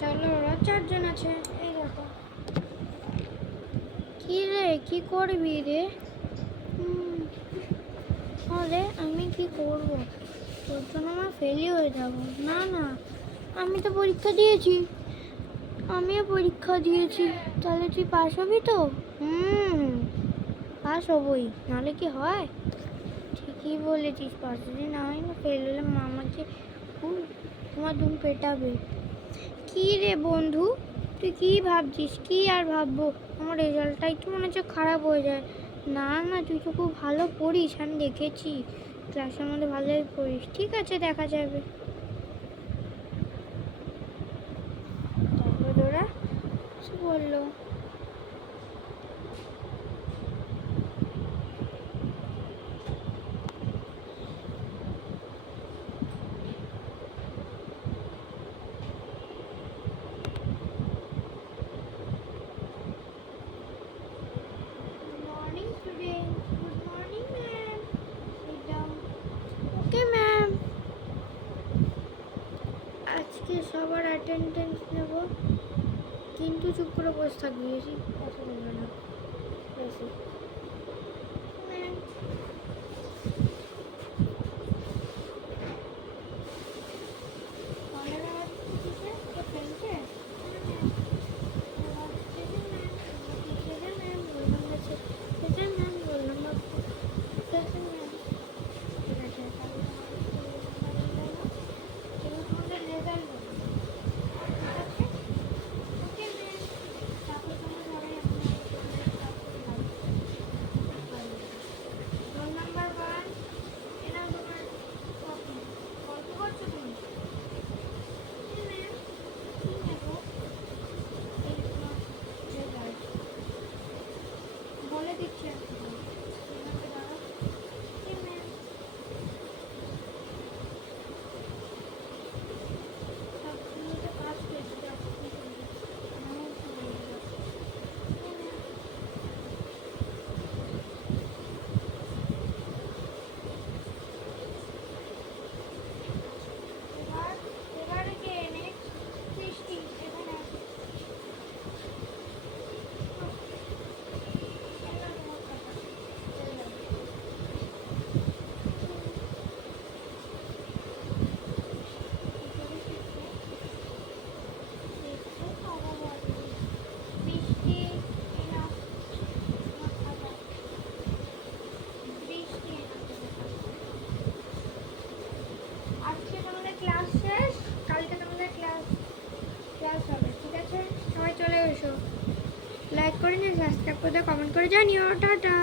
তাহলে ওরা 4 জন আছে। এই দেখো। কি রে, কি করবি রে? আরে আমি কি করবো? তোর জন্য আমার ফেলই হয়ে যাব। না না, আমি তো পরীক্ষা দিয়েছি। আমিও পরীক্ষা দিয়েছি। তাহলে তুই পাস হবি তো? পাস হবই, নাহলে কি হয়? ঠিকই বলেছিস, পাস যদি না হয় না, ফেল হলে মামাকে তোমার ধুম পেটাবে। কি রে বন্ধু, তুই কি ভাবছিস? কি আর ভাববো, আমার রেজাল্টটাই তো মনে হচ্ছে খারাপ হয়ে যায়। না না, তুই তো খুব ভালো পড়িস, আমি দেখেছি ক্লাসের মধ্যে ভালোই পড়িস। ঠিক আছে, দেখা যাবে। তারপর ওরা বললো, ওকে ম্যাম, আজকে সবার অ্যাটেন্ডেন্স নেব, কিন্তু চুপ করে বসে থাকবি, বেশি কথা বলবে না বেশি। বলে দিচ্ছি আজকে তোমাদের ক্লাস শেষ, কালকে তোমাদের ক্লাস হবে। ঠিক আছে, সবাই চলে এসো। লাইক করে নিয়ে সাবস্ক্রাইব করে কমেন্ট করে জানিও। টাটা।